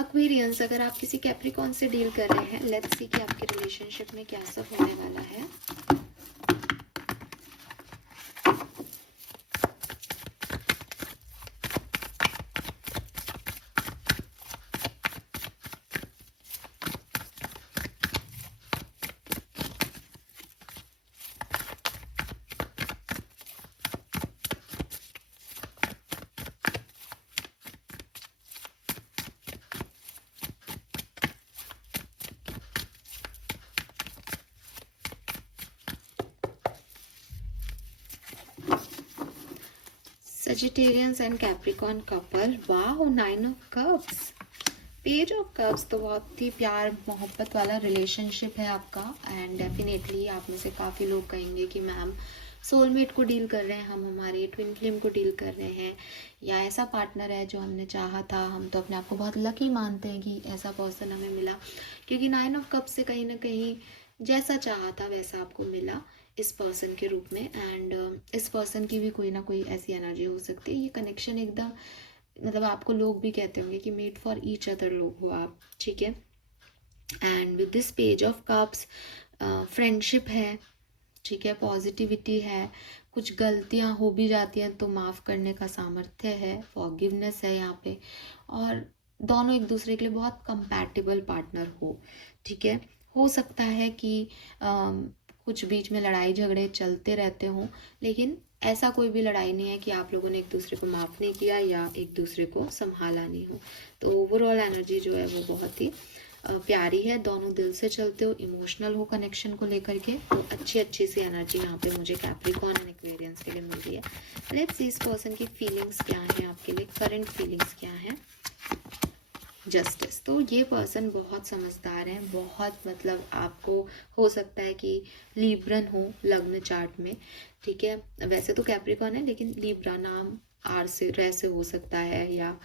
Aquarians, अगर आप किसी कैप्रिकॉन से डील कर रहे हैं, लेट्स सी कि आपके रिलेशनशिप में क्या सब होने वाला है। सजिटेरियंस एंड कैप्रिकॉन कपल, वाह, 9 of cups, page of cups. तो बहुत ही प्यार मोहब्बत वाला रिलेशनशिप है आपका। एंड डेफिनेटली आप में से काफ़ी लोग कहेंगे कि मैम सोलमेट को डील कर रहे हैं, हम हमारे ट्विन फ्लेम को डील कर रहे हैं, या ऐसा पार्टनर है जो हमने चाहा था। हम तो अपने आप को बहुत लकी मानते हैं कि ऐसा पर्सन हमें मिला, क्योंकि 9 ऑफ कप्स से कहीं ना कहीं जैसा चाहा था वैसा आपको मिला इस पर्सन के रूप में। एंड इस पर्सन की भी कोई ना कोई ऐसी एनर्जी हो सकती है। ये कनेक्शन एकदम, मतलब आपको लोग भी कहते होंगे कि मेड फॉर ईच अदर लोग हो आप, ठीक है। And with this page of cups, friendship है, ठीक है, पॉजिटिविटी है, कुछ गलतियां हो भी जाती हैं तो माफ़ करने का सामर्थ्य है, फॉरगिवनेस है यहाँ पे। और दोनों एक दूसरे के लिए बहुत कंपैटिबल पार्टनर हो, ठीक है। हो सकता है कि कुछ बीच में लड़ाई झगड़े चलते रहते हों, लेकिन ऐसा कोई भी लड़ाई नहीं है कि आप लोगों ने एक दूसरे को माफ़ नहीं किया या एक दूसरे को संभाला नहीं हो। तो ओवरऑल एनर्जी जो है वो बहुत ही प्यारी है। दोनों दिल से चलते हो, इमोशनल हो कनेक्शन को लेकर के, तो अच्छी अच्छी सी एनर्जी यहाँ पे मुझे कैप्रिकॉन एंड एक्वेरियंस के लिए मिल रही है। लेट्स सी इस पर्सन की फीलिंग्स क्या हैं आपके लिए, करंट फीलिंग्स क्या हैं। जस्टिस, तो ये पर्सन बहुत समझदार है, बहुत, मतलब आपको हो सकता है कि लीब्रन हो लग्न चार्ट में, ठीक है। वैसे तो कैप्रिकॉन है, लेकिन लीब्रा नाम आर से रे से हो सकता है, या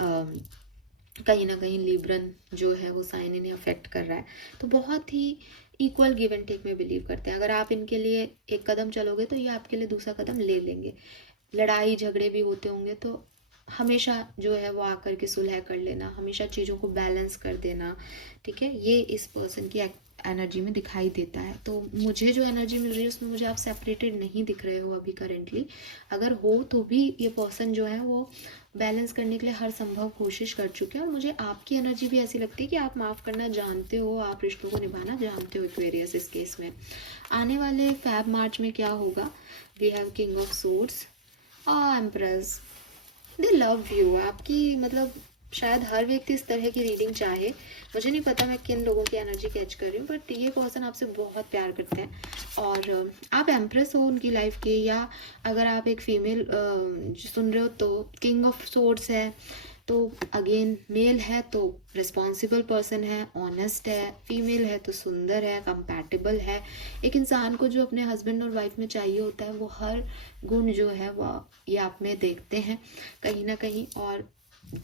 कहीं ना कहीं लीब्रन जो है वो साइन इन्हें अफेक्ट कर रहा है। तो बहुत ही इक्वल गिव एंड टेक में बिलीव करते हैं। अगर आप इनके लिए एक कदम चलोगे तो ये आपके लिए दूसरा कदम ले लेंगे। लड़ाई झगड़े भी होते होंगे तो हमेशा जो है वो आकर के सुलह कर लेना, हमेशा चीज़ों को बैलेंस कर देना, ठीक है। ये इस पर्सन की एनर्जी में दिखाई देता है। तो मुझे जो एनर्जी मिल रही है उसमें मुझे आप सेपरेटेड नहीं दिख रहे हो अभी करेंटली। अगर हो तो भी ये पर्सन जो है वो बैलेंस करने के लिए हर संभव कोशिश कर चुके हैं। और मुझे आपकी एनर्जी भी ऐसी लगती है कि आप माफ़ करना जानते हो, आप रिश्तों को निभाना जानते हो एक्वेरियस। इस केस में आने वाले फैब मार्च में क्या होगा, we have king of swords, empress, they love you. आपकी, मतलब शायद हर व्यक्ति इस तरह की रीडिंग चाहे, मुझे नहीं पता मैं किन लोगों की एनर्जी कैच कर रही हूँ, बट ये पर्सन आपसे बहुत प्यार करते हैं। और आप एम्प्रेस हो उनकी लाइफ के, या अगर आप एक फीमेल सुन रहे हो तो किंग ऑफ सोर्ड्स है, तो अगेन मेल है तो रिस्पॉन्सिबल पर्सन है, ऑनेस्ट है, फीमेल है तो सुंदर है, कंपैटिबल है। एक इंसान को जो अपने हस्बैंड और वाइफ में चाहिए होता है वो हर गुण जो है वो ये आप में देखते हैं कहीं ना कहीं। और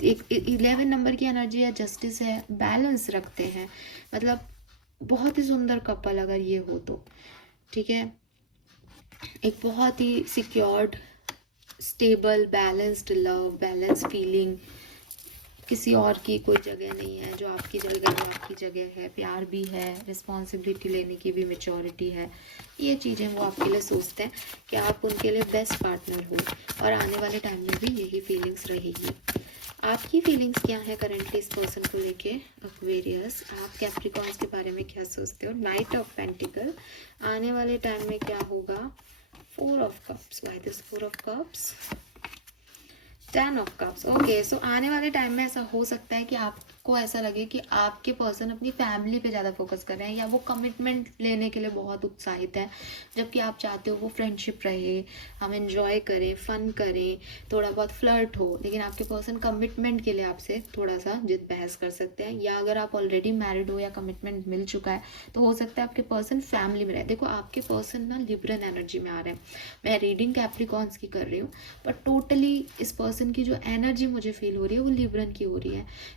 एक 11 नंबर की एनर्जी है, जस्टिस है, बैलेंस रखते हैं, मतलब बहुत ही सुंदर कपल अगर ये हो तो, ठीक है। एक बहुत ही secured, stable, balanced love, balance feeling, किसी और की कोई जगह नहीं है, जो आपकी जगह है वो आपकी जगह है, प्यार भी है, रिस्पॉन्सिबिलिटी लेने की भी मैच्योरिटी है। ये चीज़ें वो आपके लिए सोचते हैं कि आप उनके लिए बेस्ट पार्टनर हो, और आने वाले टाइम में भी यही फीलिंग्स रहेगी। आपकी फीलिंग्स क्या है करंटली इस पर्सन को लेके एक्वेरियस, आप कैप्रिकॉन्स के बारे में क्या सोचते हो। नाइट ऑफ पेंटिकल, आने वाले टाइम में क्या होगा। 4 of cups, why this 4 of cups, 10 of cups. Okay, so आने वाले टाइम में ऐसा हो सकता है कि आपको ऐसा लगे कि आपके पर्सन अपनी फैमिली पे ज़्यादा फोकस कर रहे हैं, या वो कमिटमेंट लेने के लिए बहुत उत्साहित है, जबकि आप चाहते हो वो फ्रेंडशिप रहे, हम एंजॉय करें, फन करें, थोड़ा बहुत फ्लर्ट हो, लेकिन आपके पर्सन कमिटमेंट के लिए आपसे थोड़ा सा जिद बहस कर सकते हैं। या अगर आप ऑलरेडी मैरिड हो या कमिटमेंट मिल चुका है तो हो सकता है आपके पर्सन फैमिली में रहे। देखो आपके पर्सन ना लिब्रन एनर्जी में आ रहे हैं, मैं रीडिंग कैप्रिकॉन्स की कर रही हूँ, बट टोटली इस पर्सन की जो एनर्जी मुझे फील हो रही है वो लिब्रन की हो रही है।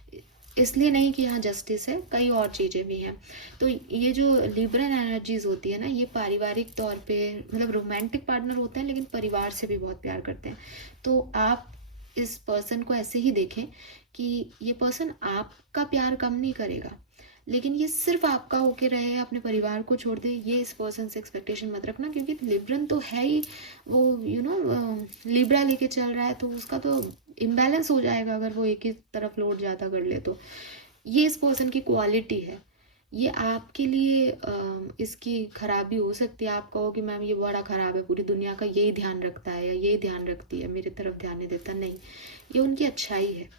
इसलिए नहीं कि यहाँ जस्टिस है, कई और चीज़ें भी हैं। तो ये जो लिब्रन एनर्जीज होती है ना, ये पारिवारिक तौर पे, मतलब रोमांटिक पार्टनर होते हैं लेकिन परिवार से भी बहुत प्यार करते हैं। तो आप इस पर्सन को ऐसे ही देखें कि ये पर्सन आपका प्यार कम नहीं करेगा, लेकिन ये सिर्फ आपका होके रहे, अपने परिवार को छोड़ दे, ये इस पर्सन से एक्सपेक्टेशन मत रखना, क्योंकि लिब्रन तो है ही वो, लिब्रा लेके चल रहा है, तो उसका तो इम्बैलेंस हो जाएगा अगर वो एक ही तरफ लोड ज़्यादा कर ले तो। ये इस पर्सन की क्वालिटी है, ये आपके लिए इसकी खराबी हो सकती है। आप कहो कि मैम ये बड़ा ख़राब है, पूरी दुनिया का यही ध्यान रखता है या यही ध्यान रखती है, मेरी तरफ ध्यान नहीं देता, नहीं, ये उनकी अच्छाई है।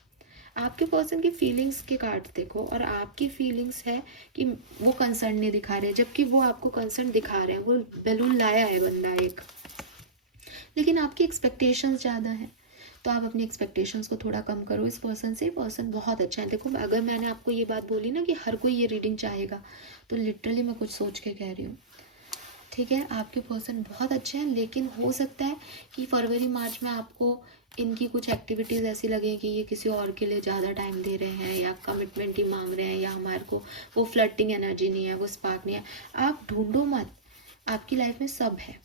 आपके पर्सन की फीलिंग्स के कार्ड देखो, और आपकी फीलिंग्स है कि वो कंसर्न नहीं दिखा रहे, जबकि वो आपको कंसर्न दिखा रहे हैं। वो बैलून लाया है बंदा एक, लेकिन आपकी एक्सपेक्टेशंस ज़्यादा हैं, तो आप अपनी एक्सपेक्टेशंस को थोड़ा कम करो इस पर्सन से। पर्सन बहुत अच्छा है। देखो, अगर मैंने आपको ये बात बोली ना कि हर कोई ये रीडिंग चाहेगा, तो लिटरली मैं कुछ सोच के कह रही हूँ, ठीक है। आपके पर्सन बहुत अच्छे हैं, लेकिन हो सकता है कि फरवरी मार्च में आपको इनकी कुछ एक्टिविटीज़ ऐसी लगे कि ये किसी और के लिए ज़्यादा टाइम दे रहे हैं, या कमिटमेंट ही मांग रहे हैं, या हमारे को वो फ्लर्टिंग एनर्जी नहीं है, वो स्पार्क नहीं है। आप ढूंढो मत, आपकी लाइफ में सब है,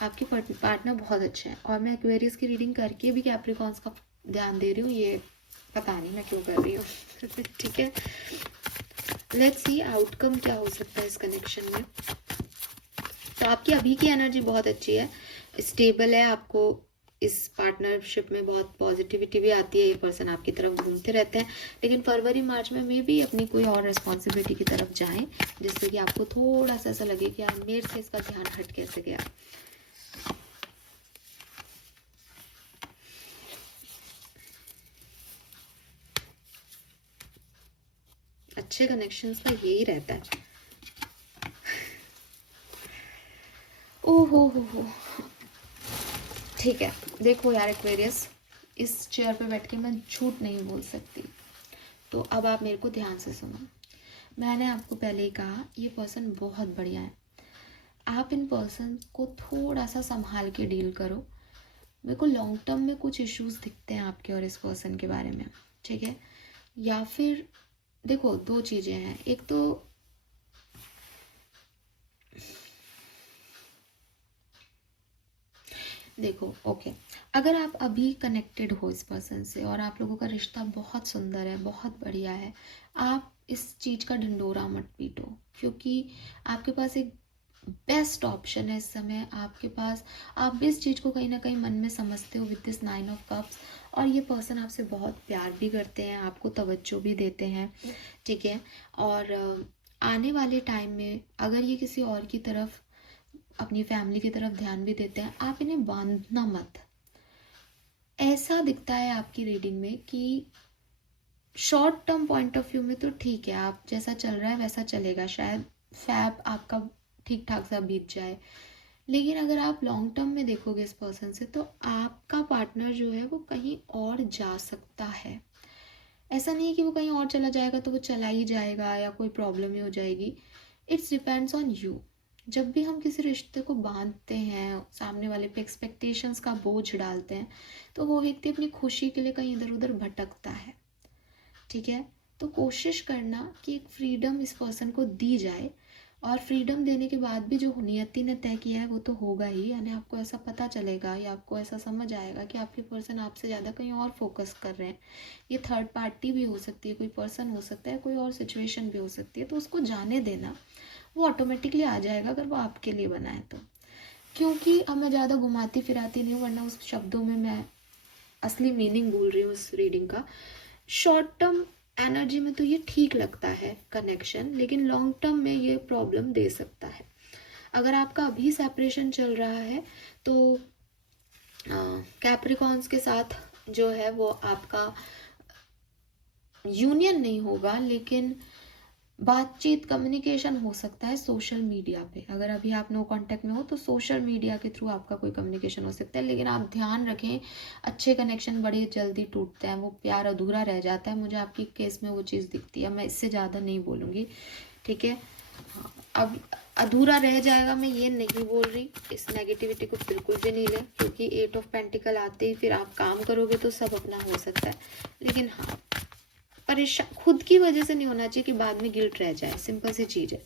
आपके पार्टनर बहुत अच्छे हैं। और मैं एक्वेरियस की रीडिंग करके भी कैप्रिकॉन्स का ध्यान दे रही हूँ, ये पता नहीं मैं क्यों कर रही हूँ ठीक है, लेट्स सी आउटकम क्या हो सकता है इस कनेक्शन में। तो आपकी अभी की एनर्जी बहुत अच्छी है, स्टेबल है, आपको इस पार्टनरशिप में बहुत पॉजिटिविटी भी आती है, ये पर्सन आपकी तरफ घूमते रहते हैं, लेकिन फरवरी मार्च में मे भी अपनी कोई और रिस्पॉन्सिबिलिटी की तरफ जाएं, जिससे कि आपको थोड़ा सा ऐसा लगे कि यार मेरे से इसका ध्यान हट कैसे गया। अच्छे कनेक्शंस का यही रहता है। ओहो हो, ठीक है। देखो यार एक्वेरियस, इस चेयर पे बैठ के मैं झूठ नहीं बोल सकती, तो अब आप मेरे को ध्यान से सुनो। मैंने आपको पहले ही कहा ये पर्सन बहुत बढ़िया है, आप इन पर्सन को थोड़ा सा संभाल के डील करो। मेरे को लॉन्ग टर्म में कुछ इश्यूज दिखते हैं आपके और इस पर्सन के बारे में, ठीक है। या फिर देखो, दो चीज़ें हैं, एक तो देखो ओके, अगर आप अभी कनेक्टेड हो इस पर्सन से और आप लोगों का रिश्ता बहुत सुंदर है, बहुत बढ़िया है, आप इस चीज़ का ढिंडोरा मत पीटो, क्योंकि आपके पास एक बेस्ट ऑप्शन है इस समय आपके पास। आप भी इस चीज़ को कहीं ना कहीं मन में समझते हो विद दिस 9 ऑफ कप्स, और ये पर्सन आपसे बहुत प्यार भी करते हैं, आपको तवज्जो भी देते हैं, ठीक है। और आने वाले टाइम में अगर ये किसी और की तरफ, अपनी फैमिली की तरफ ध्यान भी देते हैं, आप इन्हें बांधना मत। ऐसा दिखता है आपकी रीडिंग में कि short term point of view में तो ठीक है, आप जैसा चल रहा है वैसा चलेगा, शायद फैब आपका ठीक ठाक सा बीत जाए, लेकिन अगर आप लॉन्ग टर्म में देखोगे इस पर्सन से, तो आपका पार्टनर जो है वो कहीं और जा सकता है। ऐसा नहीं है कि वो कहीं और चला जाएगा तो वो चला ही जाएगा या कोई प्रॉब्लम ही हो जाएगी। It's depends on you. जब भी हम किसी रिश्ते को बांधते हैं, सामने वाले पे एक्सपेक्टेशंस का बोझ डालते हैं, तो वो व्यक्ति अपनी खुशी के लिए कहीं इधर उधर भटकता है, ठीक है। तो कोशिश करना कि एक फ्रीडम इस पर्सन को दी जाए, और फ्रीडम देने के बाद भी जो नियति ने तय किया है वो तो होगा ही, यानी आपको ऐसा पता चलेगा या आपको ऐसा समझ आएगा कि आपके पर्सन आपसे ज़्यादा कहीं और फोकस कर रहे हैं। ये थर्ड पार्टी भी हो सकती है, कोई पर्सन हो सकता है, कोई और सिचुएशन भी हो सकती है, तो उसको जाने देना, वो ऑटोमेटिकली आ जाएगा अगर वो आपके लिए बना है तो। क्योंकि अब मैं ज़्यादा घुमाती फिराती नहीं हूँ, वरना उस शब्दों में मैं असली मीनिंग बोल रही हूँ उस रीडिंग का। शॉर्ट टर्म एनर्जी में तो ये ठीक लगता है कनेक्शन, लेकिन लॉन्ग टर्म में ये प्रॉब्लम दे सकता है। अगर आपका अभी सेपरेशन चल रहा है तो कैप्रिकॉन्स के साथ जो है वो आपका यूनियन नहीं होगा, लेकिन बातचीत, कम्युनिकेशन हो सकता है सोशल मीडिया पे। अगर अभी आप नो कांटेक्ट में हो तो सोशल मीडिया के थ्रू आपका कोई कम्युनिकेशन हो सकता है, लेकिन आप ध्यान रखें, अच्छे कनेक्शन बड़ी जल्दी टूटते हैं, वो प्यार अधूरा रह जाता है। मुझे आपकी केस में वो चीज़ दिखती है, मैं इससे ज़्यादा नहीं बोलूँगी, ठीक है। हाँ, अब अधूरा रह जाएगा मैं ये नहीं बोल रही, इस नेगेटिविटी को बिल्कुल भी नहीं लें, क्योंकि 8 ऑफ पेंटिकल आते ही फिर आप काम करोगे तो सब अपना हो सकता है, लेकिन हाँ, परेशान खुद की वजह से नहीं होना चाहिए कि बाद में गिल्ट रह जाए, सिंपल सी चीज़ है।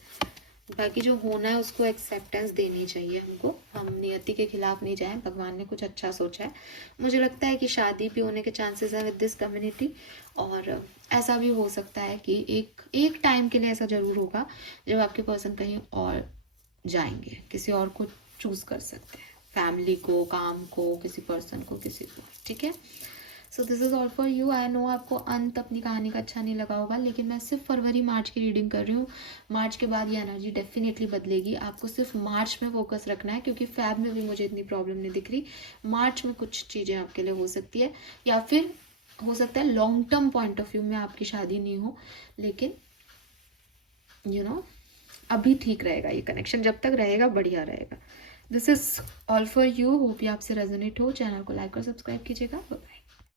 बाकी जो होना है उसको एक्सेप्टेंस देनी चाहिए हमको, हम हम नियति के खिलाफ नहीं जाएं, भगवान ने कुछ अच्छा सोचा है। मुझे लगता है कि शादी भी होने के चांसेस है विद दिस कम्युनिटी, और ऐसा भी हो सकता है कि एक टाइम के लिए ऐसा ज़रूर होगा जब आपके पर्सन कहीं और जाएंगे, किसी और को चूज़ कर सकते हैं, फैमिली को, काम को, किसी पर्सन को, किसी को, ठीक है। So this is all for you. I know आपको अंत अपनी कहानी का अच्छा नहीं लगा होगा, लेकिन मैं सिर्फ फरवरी मार्च की रीडिंग कर रही हूँ। मार्च के बाद ये एनर्जी डेफिनेटली बदलेगी। आपको सिर्फ मार्च में फोकस रखना है, क्योंकि फैब में भी मुझे इतनी प्रॉब्लम नहीं दिख रही। मार्च में कुछ चीज़ें आपके लिए हो सकती है, या फिर हो सकता है long term point of view में आपकी शादी नहीं हो, लेकिन यू नो अभी ठीक रहेगा ये कनेक्शन, जब तक रहेगा बढ़िया रहेगा। This is all for you. Hope ये आपसे रेजोनेट हो। चैनल को लाइक और सब्सक्राइब कीजिएगा। बाय।